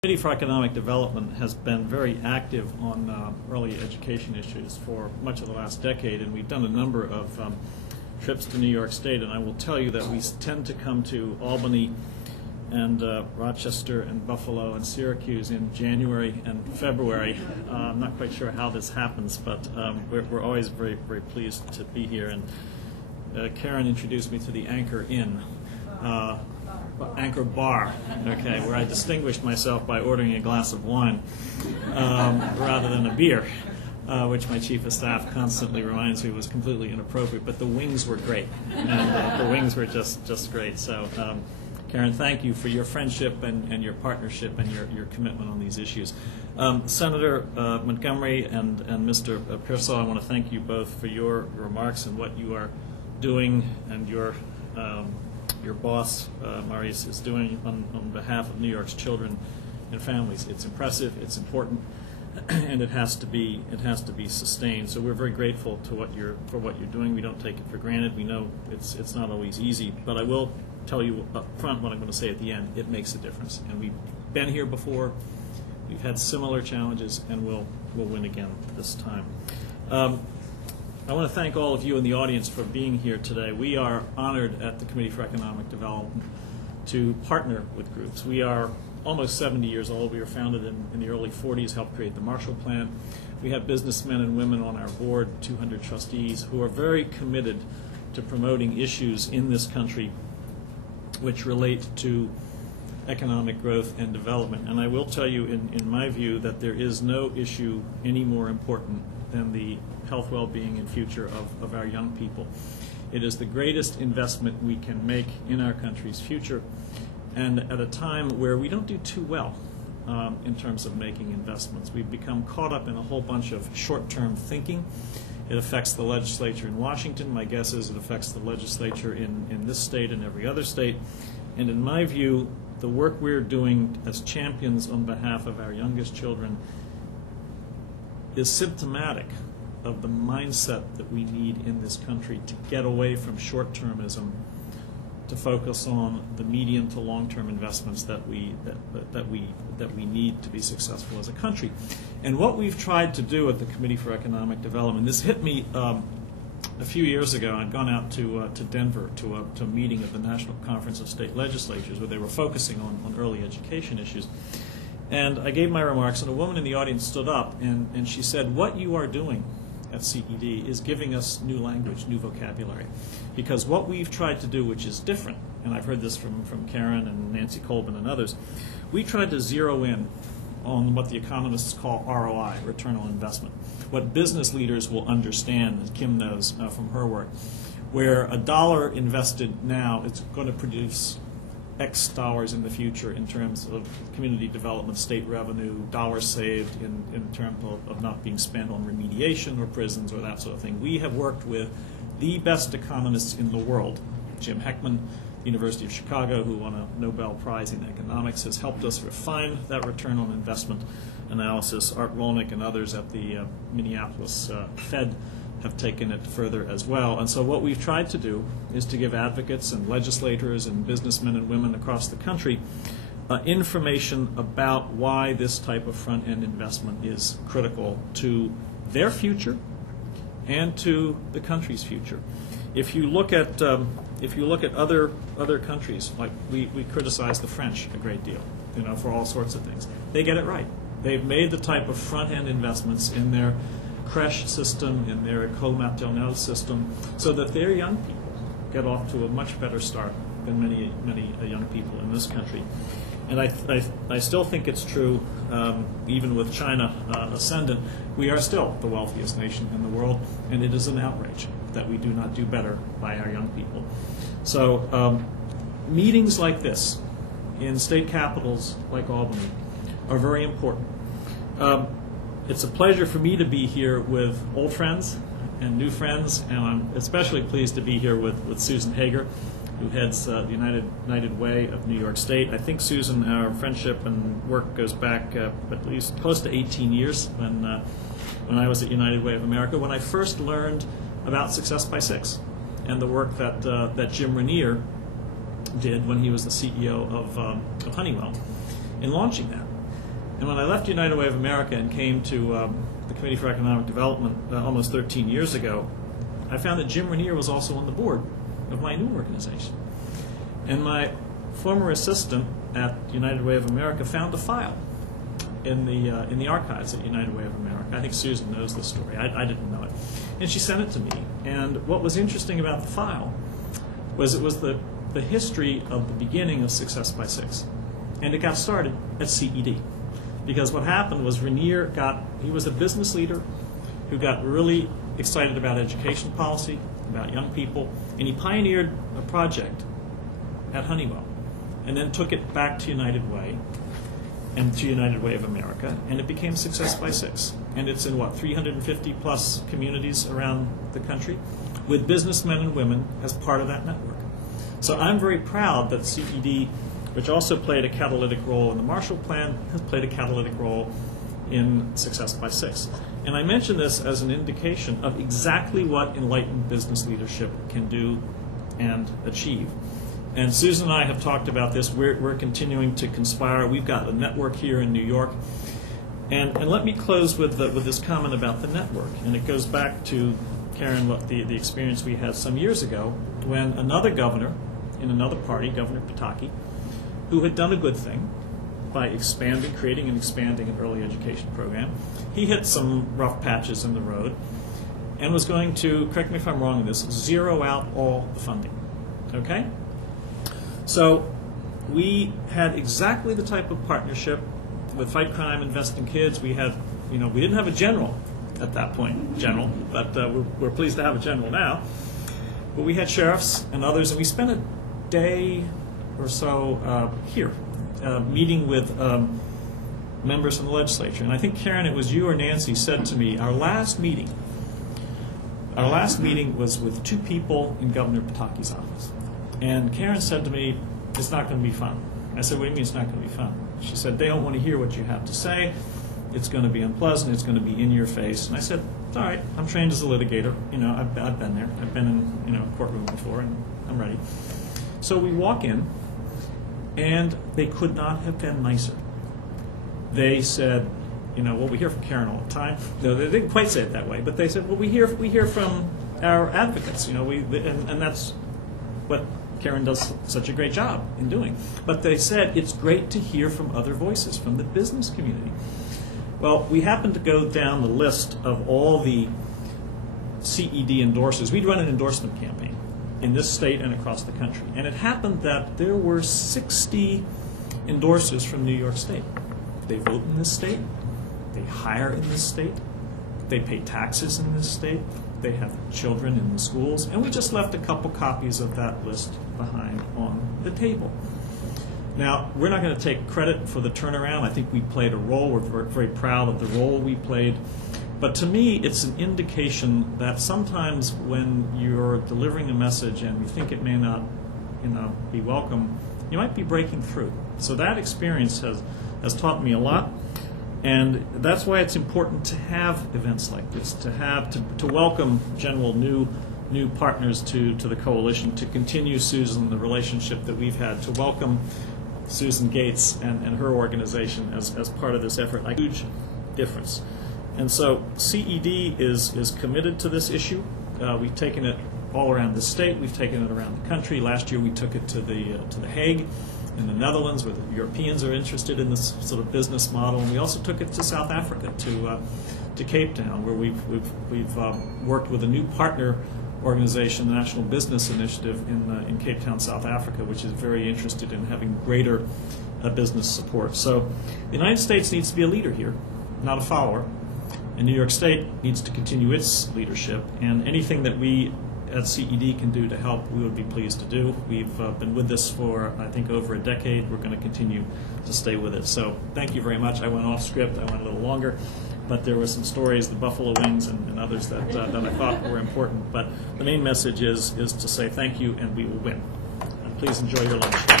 The Committee for Economic Development has been very active on early education issues for much of the last decade, and we've done a number of trips to New York State, and I will tell you that we tend to come to Albany and Rochester and Buffalo and Syracuse in January and February. I'm not quite sure how this happens, but we're always very, very pleased to be here. And Karen introduced me to the Anchor Inn. Anchor Bar, okay, where I distinguished myself by ordering a glass of wine rather than a beer, which my chief of staff constantly reminds me was completely inappropriate. But the wings were great, and the wings were just great. So, Karen, thank you for your friendship and your partnership and your commitment on these issues. Senator Montgomery and Mr. Pearsall, I want to thank you both for your remarks and what you are doing, and your boss, Maurice, is doing on behalf of New York's children and families. It's impressive, it's important, and it has to be sustained. So we're very grateful for what you're doing. We don't take it for granted. We know it's not always easy, but I will tell you up front what I'm going to say at the end. It makes a difference, and we've been here before. We've had similar challenges, and we'll win again this time. I want to thank all of you in the audience for being here today. We are honored at the Committee for Economic Development to partner with groups. We are almost 70 years old. We were founded in the early 40s, helped create the Marshall Plan. We have businessmen and women on our board, 200 trustees, who are very committed to promoting issues in this country which relate to economic growth and development. And I will tell you, in my view, that there is no issue any more important than the health, well-being, and future of our young people. It is the greatest investment we can make in our country's future, and at a time where we don't do too well in terms of making investments. We've become caught up in a whole bunch of short-term thinking. It affects the legislature in Washington. My guess is it affects the legislature in this state and every other state. And in my view, the work we're doing as champions on behalf of our youngest children is symptomatic of the mindset that we need in this country to get away from short-termism, to focus on the medium to long-term investments that we need to be successful as a country. And what we've tried to do at the Committee for Economic Development, this hit me a few years ago. I'd gone out to Denver to a meeting of the National Conference of State Legislatures where they were focusing on early education issues. And I gave my remarks, and a woman in the audience stood up, and she said, "What you are doing at CED is giving us new language, new vocabulary. Because what we've tried to do, which is different," and I've heard this from Karen and Nancy Kolb and others, we tried to zero in on what the economists call ROI, return on investment, what business leaders will understand, as Kim knows from her work, where a dollar invested now is going to produce X dollars in the future in terms of community development, state revenue, dollars saved in terms of not being spent on remediation or prisons or that sort of thing. We have worked with the best economists in the world. Jim Heckman, University of Chicago, who won a Nobel Prize in economics, has helped us refine that return on investment analysis. Art Rolnick and others at the Minneapolis Fed have taken it further as well. And so what we've tried to do is to give advocates and legislators and businessmen and women across the country information about why this type of front-end investment is critical to their future and to the country's future. If you look at other countries, like we criticize the French a great deal, for all sorts of things. They get it right. They've made the type of front-end investments in their creche system, in their école maternelle system, so that their young people get off to a much better start than many young people in this country. And I still think it's true, even with China ascendant, we are still the wealthiest nation in the world, and it is an outrage that we do not do better by our young people. So meetings like this in state capitals like Albany are very important. It's a pleasure for me to be here with old friends and new friends, and I'm especially pleased to be here with Susan Hager, who heads the United Way of New York State. I think, Susan, our friendship and work goes back at least close to 18 years when I was at United Way of America, when I first learned about Success by Six and the work that Jim Rainier did when he was the CEO of Honeywell in launching that. And when I left United Way of America and came to the Committee for Economic Development almost 13 years ago, I found that Jim Rainier was also on the board of my new organization. And my former assistant at United Way of America found a file in the archives at United Way of America. I think Susan knows the story. I didn't know it. And she sent it to me. And what was interesting about the file was it was the history of the beginning of Success by Six. And it got started at CED. Because what happened was Rainier he was a business leader who got really excited about education policy, about young people, and he pioneered a project at Honeywell and then took it back to United Way and to United Way of America, and it became Success by Six. And it's in, 350 plus communities around the country with businessmen and women as part of that network. So I'm very proud that CED, which also played a catalytic role in the Marshall Plan, has played a catalytic role in Success by Six. And I mention this as an indication of exactly what enlightened business leadership can do and achieve. And Susan and I have talked about this. We're continuing to conspire. We've got a network here in New York. And let me close with this comment about the network. And it goes back to, Karen, the experience we had some years ago when another governor in another party, Governor Pataki, who had done a good thing by creating and expanding an early education program, he hit some rough patches in the road and was going to, correct me if I'm wrong in this, zero out all the funding. Okay? So we had exactly the type of partnership with Fight Crime, Invest in Kids. We had, we didn't have a general at that point, but we're pleased to have a general now. But we had sheriffs and others, and we spent a day or so here meeting with members from the legislature. And I think, Karen, it was you or Nancy said to me, our last meeting was with two people in Governor Pataki's office. And Karen said to me, it's not going to be fun. I said, what do you mean it's not going to be fun? She said, they don't want to hear what you have to say. It's going to be unpleasant. It's going to be in your face. And I said, it's all right. I'm trained as a litigator. I've been there. I've been in a courtroom before, and I'm ready. So we walk in, and they could not have been nicer. They said, well, we hear from Karen all the time. No, they didn't quite say it that way, but they said, well, we hear from our advocates. And that's what Karen does such a great job in doing. But they said it's great to hear from other voices, from the business community. Well, we happened to go down the list of all the CED endorsers. We'd run an endorsement campaign in this state and across the country. And it happened that there were 60 endorsers from New York State. They vote in this state. They hire in this state. They pay taxes in this state. They have children in the schools. And we just left a couple copies of that list behind on the table. Now, we're not going to take credit for the turnaround. I think we played a role. We're very proud of the role we played. But to me, it's an indication that sometimes when you're delivering a message and you think it may not, be welcome, you might be breaking through. So that experience has taught me a lot. And that's why it's important to have events like this, to welcome general new partners to the coalition, to continue, Susan, the relationship that we've had, to welcome Susan Gates and her organization as part of this effort. A huge difference. And so CED is committed to this issue. We've taken it all around the state. We've taken it around the country. Last year we took it to the Hague in the Netherlands, where the Europeans are interested in this sort of business model. And we also took it to South Africa, to Cape Town, where we've worked with a new partner organization, the National Business Initiative in Cape Town, South Africa, which is very interested in having greater business support. So the United States needs to be a leader here, not a follower. And New York State needs to continue its leadership. And anything that we at CED can do to help, we would be pleased to do. We've been with this for, I think, over a decade. We're going to continue to stay with it. So thank you very much. I went off script. I went a little longer. But there were some stories, the buffalo wings and others that I thought were important. But the main message is to say thank you, and we will win. And please enjoy your lunch.